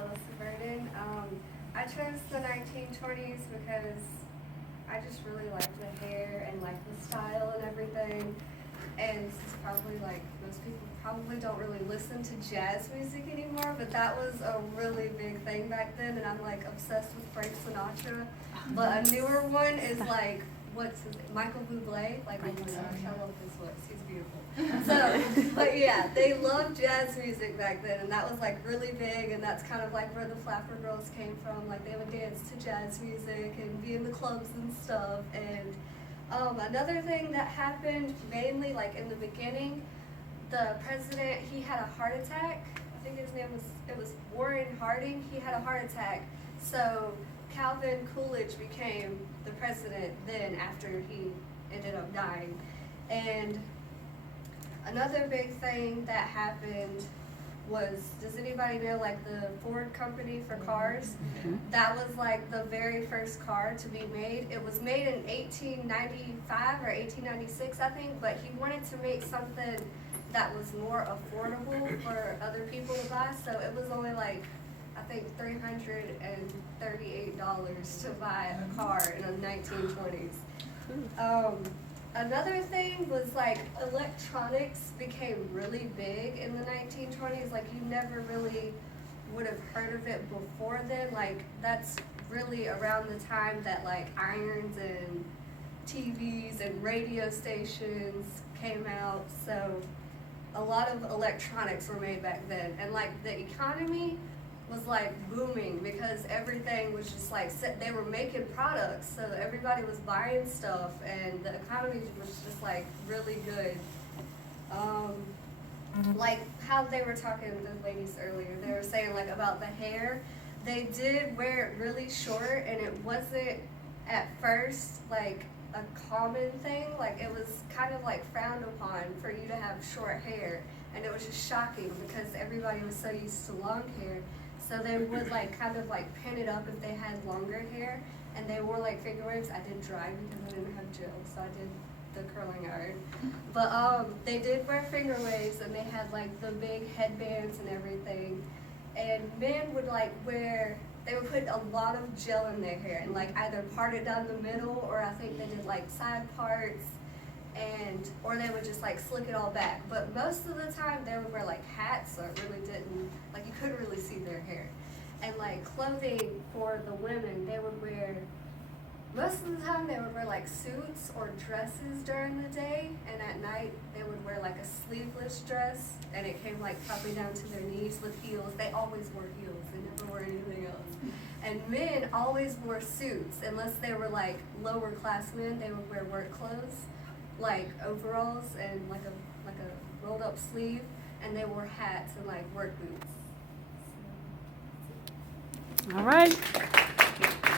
Alyssa Burden. I chose the 1920s because I just really like the hair and like the style and everything. And this is probably like most people probably don't really listen to jazz music anymore, but that was a really big thing back then, and I'm like obsessed with Frank Sinatra. But a newer one is like Michael Bublé. Like, oh my gosh, I love his voice. He's beautiful. So, but yeah, they loved jazz music back then, and that was like really big, and that's kind of like where the Flapper Girls came from. Like, they would dance to jazz music and be in the clubs and stuff. And another thing that happened mainly like in the beginning, the president, he had a heart attack. I think his name was Warren Harding. He had a heart attack. So Calvin Coolidge became the president then after he ended up dying. And another big thing that happened was, does anybody know like the Ford company for cars? That was like the very first car to be made. It was made in 1895 or 1896, I think, but he wanted to make something that was more affordable for other people to buy. So it was only like, I think $338 to buy a car in the 1920s. Another thing was like electronics became really big in the 1920s. Like, you never really would have heard of it before then. Like, that's really around the time that like irons and TVs and radio stations came out. So a lot of electronics were made back then, and like the economy was like booming because everything was just like they were making products, so everybody was buying stuff, and the economy was just like really good. Like how they were talking to the ladies earlier, they were saying like about the hair. They did wear it really short, and it wasn't at first like a common thing. Like, it was kind of like frowned upon for you to have short hair, and it was just shocking because everybody was so used to long hair. So they would like kind of like pin it up if they had longer hair, and they wore like finger waves. I did dry because I didn't have gel, so I did the curling iron. But they did wear finger waves, and they had like the big headbands and everything. And men would like they would put a lot of gel in their hair and like either part it down the middle, or I think they did like side parts, or they would just like slick it all back. But most of the time they would wear like hats, so it really didn't, like, you couldn't really see their hair. And like clothing for the women, they would wear, most of the time they would wear like suits or dresses during the day, and at night they would wear like a sleeveless dress, and it came like probably down to their knees with heels. They always wore heels, they never wore anything else. And men always wore suits, unless they were like lower class men. They would wear work clothes, like overalls and like a rolled up sleeve, and they wore hats and like work boots. All right.